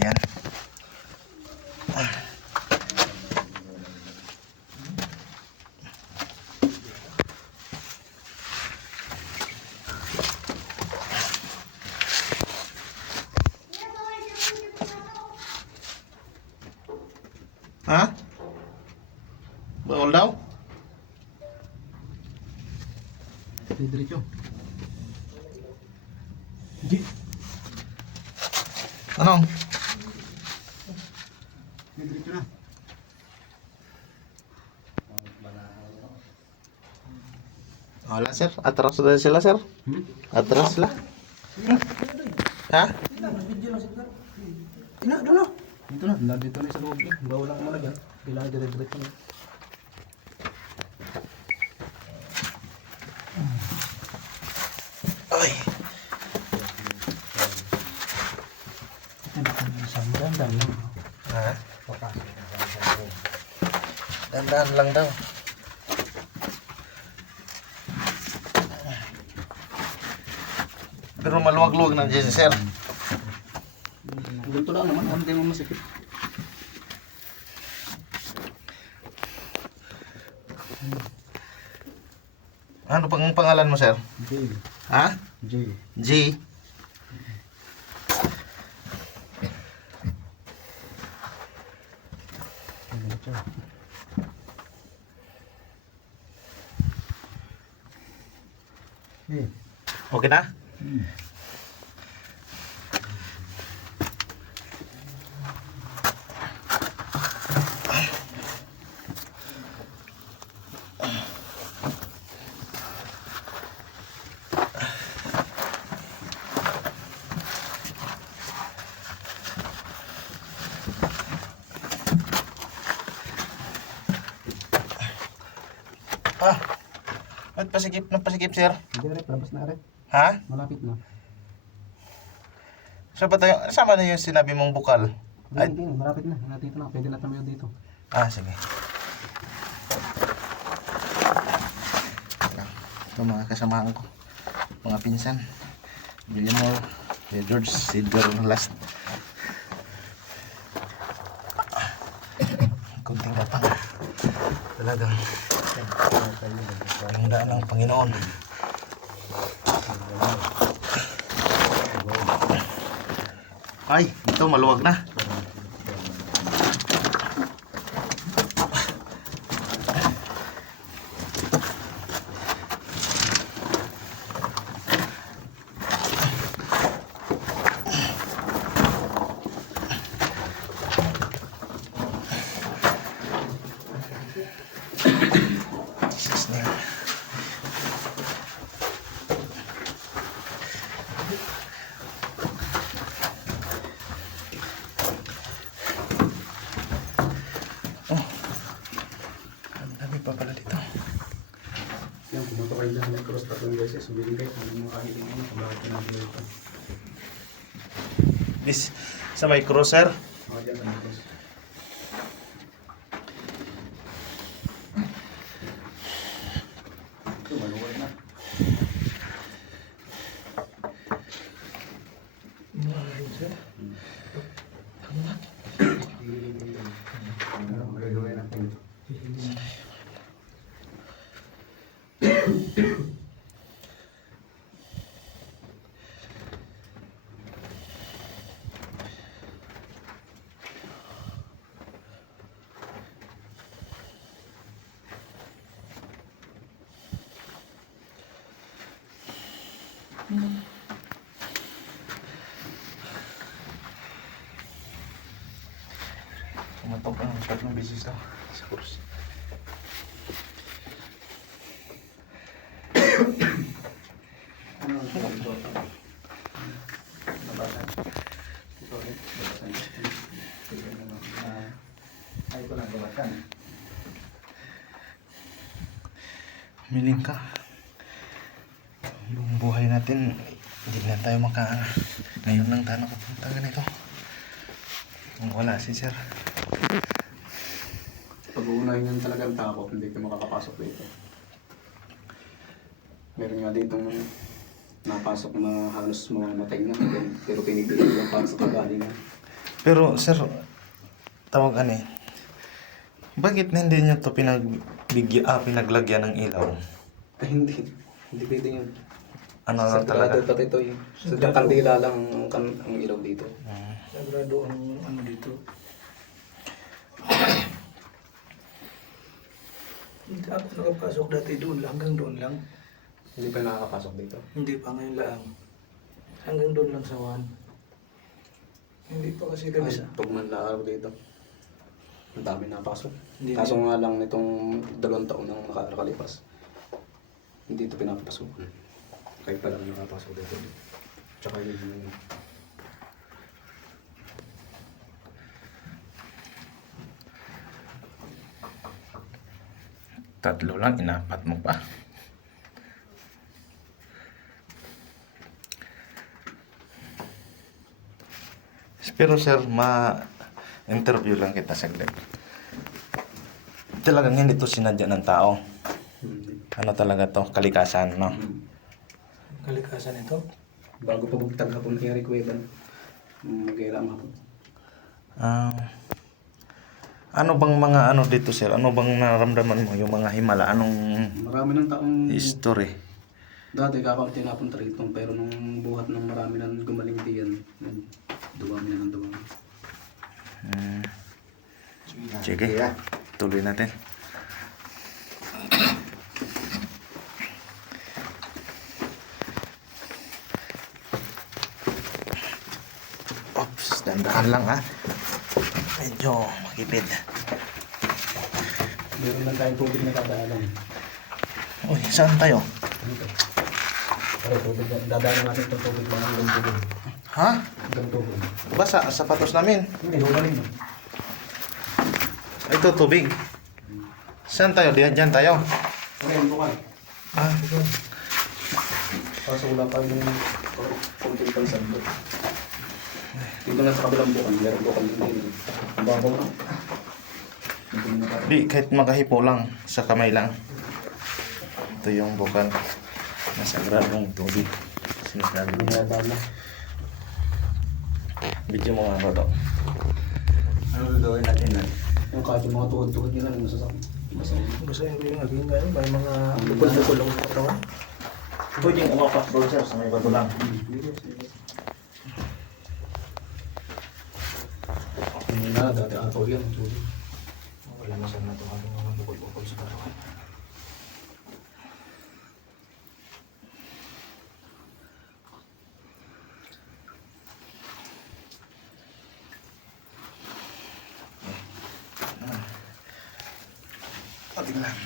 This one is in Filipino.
Yan. Ha? Bawal daw? Diretso. Di. Anong? Diretso na. Wala sir, atras na sila sir. Atras sila. Ha? Ina, doon na. Dito na, dito na sa loob. Bawal lang muna dyan. Kailangan diretso na. Ay. Dandan lang. Ha? Dandan lang daw. Pero maluwag-luwag na dyan sir. Ganito lang naman, hindi mo masakit. Ano pang pangalan mo sir? J. Ha? J. G. Diretso. Eh. Okay na? Ah. Ba't pasikip sir? Hindi rin, labas na rin. Ha? Malapit na. Sama na yung sinabi mong bukal. Ay. Hindi, malapit na. Nandito na, pwede na tayo dito. Ah, sige. Ito mga kasamahan ko. Mga pinsan. Guillermo, George, Sidor last. Kunting kapang. Talagang pangdaan ng Panginoon. Ay, ito maluwag na. Jesus name. Oh, ang dami pa pala dito. Yan, pumunta kayo dyan ng cross 3 beses. Binigay kung ano mga kahiling mo. Kabakit na natin ito. This sa may crosser. Mga dyan sa cross. Ito, maluwag na. Ano magagawin natin? Pumuntok ang 3 beses daw sa kursi. Ano ang tawag ito? Nabasan. Ito ulit. Nabasan. Ay ko lang gawasan. Miling ka. Buong buhay natin, hindi na tayo ngayon lang tayo nakapunta ganito. Kung wala si sir. Pag uunahin yan talagang takot, hindi ka makakapasok dito. Meron nga dito napasok na halos mamamatay na, pero pinipilit lang para sa kagalingan. Pero sir, tawag ano eh. Bakit hindi nyo to pinaglagyan ng ilaw? Ay, hindi. Hindi pwede yun. Ano lang talaga? Sagrado ito yung sadyang kandila lang ang ilaw dito. Sagrado ang ano dito. Hindi ako nakapasok dati doon lang, hanggang doon lang. Hindi pa nakakapasok dito. Hindi pa ngayon lang. Hanggang doon lang sa one. Hindi pa kasi kami Ay, sa... pag manlakaw dito. Ang dami napasok. Hindi Kaso nga lang nitong 2 taon nang nakakalipas. Hindi ito pinapapasukan. Kaya pala nakapasok dito. Tsaka yung... Tatlo lang, inapat mo pa. Pero sir, ma-interview lang kita saglit. Talagang hindi to sinadya ng tao. Hindi. Ano talaga to? Kalikasan, no? Kalikasan ito. Bago pa magtaghapon kay Eric Cuevan, mag-era ang hapon. Ano bang mga ano dito sir? Ano bang nararamdaman mo? Yung mga himala? Anong Marami ng taong history? dati kakaunti napunta rito, pero nung buhat ng marami nang gumaling diyan, duwami na ng duwami. Hmm. Sige, tuloy natin. Oops, dandahan lang ha. Medyo makipid. Meron lang tayong tubig na dadaanan. Uy, saan tayo? Dito. Pero tubig, dadaanan natin itong tubig mga hanggang tubig. Ha? Hanggang tubig. Basa, sapatos namin. Hindi, humaling mo. Ito, tubig. Saan tayo? Diyan tayo. Okay, ang bukan. Ah, Kaso wala pa yung konting pansan doon. Dito na sa kabilang bukan, meron bukan din din. Ang babaw lang. di, kahit makahipo lang, sa kamay lang. Ito yung bukal. Nasagradong tubig. Sinasabi Hindi niya. na daan na. Video mo nga to. Ano gagawin natin na? Yung kahit yung mga tuhod-tuhod nila, masasakit. Masakit. Basahin ko yung aking gano'n. May mga bukol-bukol ang katawan. Pwedeng umapak doon sir, sa may bago lang. Hindi na, dati ataw yan. Wala na sana ito habang mga bukol-bukol sa katawan. Pating lang.